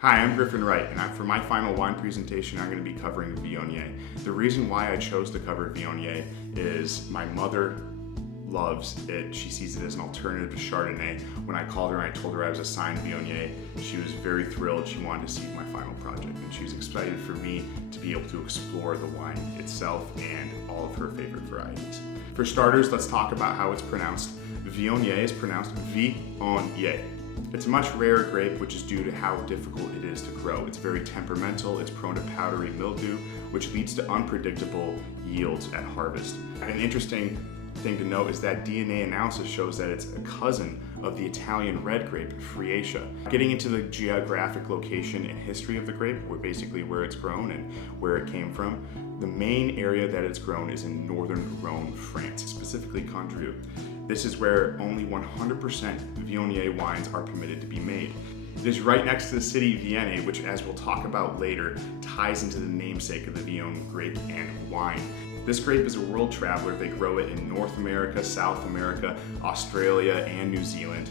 Hi, I'm Griffin Wright, and for my final wine presentation, I'm going to be covering Viognier. The reason why I chose to cover Viognier is my mother loves it. She sees it as an alternative to Chardonnay. When I called her and I told her I was assigned Viognier, she was very thrilled. She wanted to see my final project, and she was excited for me to be able to explore the wine itself and all of her favorite varieties. For starters, let's talk about how it's pronounced. Viognier is pronounced Viognier. It's a much rarer grape, which is due to how difficult it is to grow. It's very temperamental, it's prone to powdery mildew, which leads to unpredictable yields at harvest. An interesting thing to note is that DNA analysis shows that it's a cousin of the Italian red grape, Friatia. Getting into the geographic location and history of the grape, where it's grown and where it came from, the main area that it's grown is in northern Rhone, France, specifically Condrieu. This is where only 100% Viognier wines are permitted to be made. It is right next to the city Vienne, which, as we'll talk about later, ties into the namesake of the Viognier grape and wine. This grape is a world traveler. They grow it in North America, South America, Australia, and New Zealand,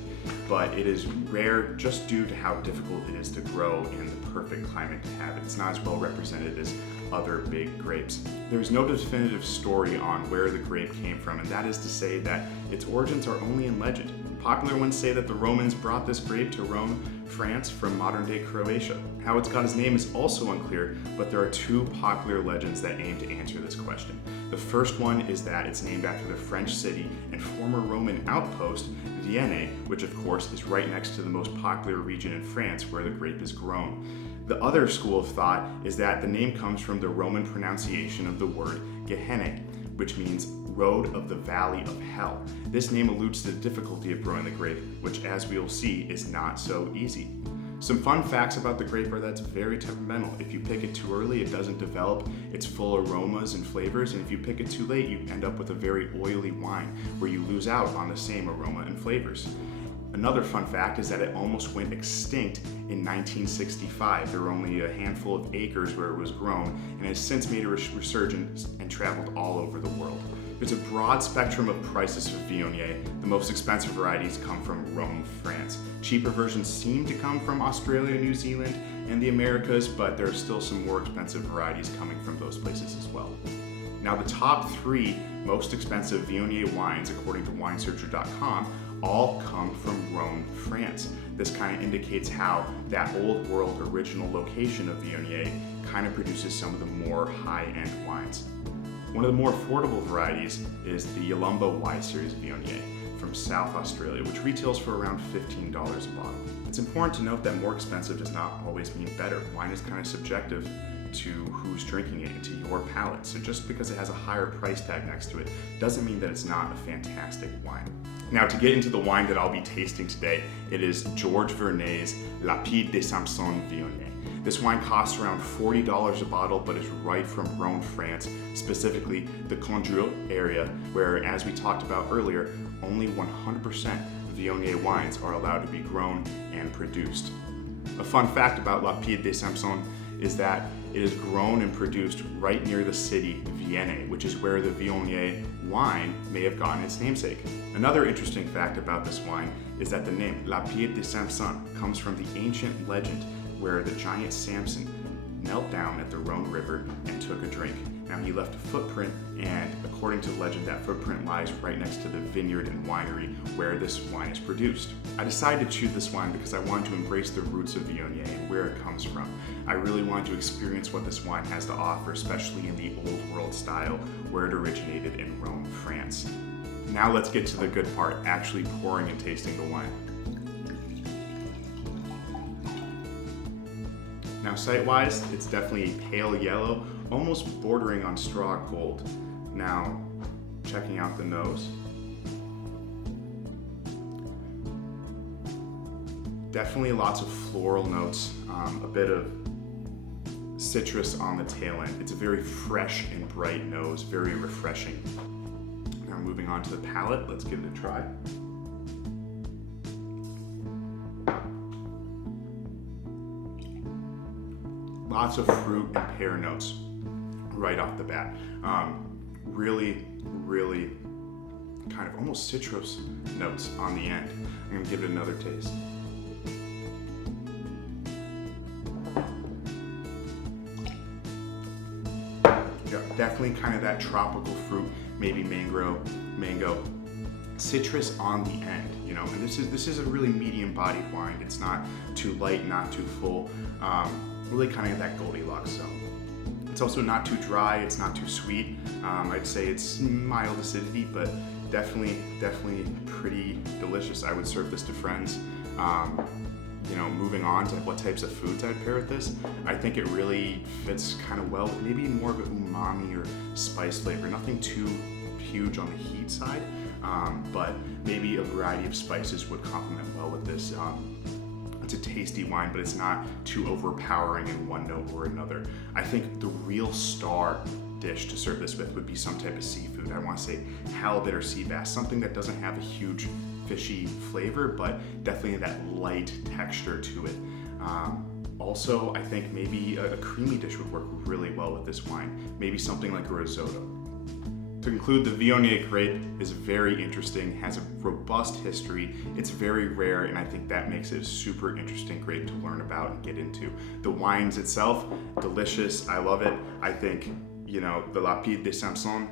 but it is rare just due to how difficult it is to grow and the perfect climate to have it. It's not as well represented as other big grapes. There's no definitive story on where the grape came from, and that is to say that its origins are only in legend. Popular ones say that the Romans brought this grape to Rome, France from modern-day Croatia. How it's got its name is also unclear, but there are two popular legends that aim to answer this question. The first one is that it's named after the French city and former Roman outpost, Vienne, which of course is right next to the most popular region in France where the grape is grown. The other school of thought is that the name comes from the Roman pronunciation of the word Gehenna, which means road of the valley of hell. This name alludes to the difficulty of growing the grape, which, as we will see, is not so easy. Some fun facts about the grape are that it's very temperamental. If you pick it too early, it doesn't develop its full aromas and flavors, and if you pick it too late, you end up with a very oily wine where you lose out on the same aroma and flavors. Another fun fact is that it almost went extinct in 1965. There were only a handful of acres where it was grown, and has since made a resurgence and traveled all over the world. There's a broad spectrum of prices for Viognier. The most expensive varieties come from Rome, France. Cheaper versions seem to come from Australia, New Zealand, and the Americas, but there are still some more expensive varieties coming from those places as well. Now, the top 3 most expensive Viognier wines, according to winesearcher.com, all come from Rhone, France. This kind of indicates how that old world original location of Viognier kind of produces some of the more high-end wines. One of the more affordable varieties is the Yalumba Y Series Viognier from South Australia, which retails for around $15 a bottle. It's important to note that more expensive does not always mean better. Wine is kind of subjective to who's drinking it and to your palate. So just because it has a higher price tag next to it doesn't mean that it's not a fantastic wine. Now, to get into the wine that I'll be tasting today, it is Georges Vernet's Lapide des Samsons Viognier. This wine costs around $40 a bottle, but is right from Rhone, France, specifically the Condrieu area, where, as we talked about earlier, only 100% Viognier wines are allowed to be grown and produced. A fun fact about Lapide des Samsons is that it is grown and produced right near the city Vienne, which is where the Viognier wine may have gotten its namesake. Another interesting fact about this wine is that the name Lapide des Samsons comes from the ancient legend where the giant Samson knelt down at the Rhone River and took a drink. Now, he left a footprint, and according to the legend, that footprint lies right next to the vineyard and winery where this wine is produced. I decided to choose this wine because I wanted to embrace the roots of Viognier and where it comes from. I really wanted to experience what this wine has to offer, especially in the old world style where it originated in Rome, France. Now let's get to the good part, actually pouring and tasting the wine. Now, sight-wise, it's definitely a pale yellow, almost bordering on straw gold. Now, checking out the nose. Definitely lots of floral notes, a bit of citrus on the tail end. It's a very fresh and bright nose, very refreshing. Now, moving on to the palate, let's give it a try. Lots of fruit and pear notes right off the bat. Really kind of almost citrus notes on the end. I'm gonna give it another taste. definitely kind of that tropical fruit, maybe mango, citrus on the end, you know. And this is a really medium-bodied wine. It's not too light, not too full. Really kind of that Goldilocks zone. It's also not too dry. It's not too sweet. I'd say it's mild acidity, but definitely pretty delicious. I would serve this to friends. You know, moving on to what types of foods I'd pair with this, I think it really fits kind of well with maybe more of an umami or spice flavor. Nothing too huge on the heat side, but maybe a variety of spices would complement well with this. It's a tasty wine, but it's not too overpowering in one note or another. I think the real star dish to serve this with would be some type of seafood. I want to say halibut or sea bass, something that doesn't have a huge fishy flavor, but definitely that light texture to it. Also, I think maybe a creamy dish would work really well with this wine. Maybe something like a risotto. To conclude, the Viognier grape is very interesting, has a robust history. It's very rare, and I think that makes it a super interesting grape to learn about and get into. The wines itself, delicious. I love it. I think, you know, the Lapide de Samson,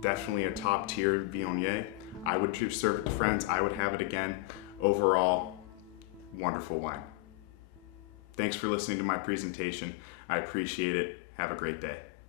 definitely a top tier Viognier. I would serve it to friends. I would have it again. Overall, wonderful wine. Thanks for listening to my presentation. I appreciate it. Have a great day.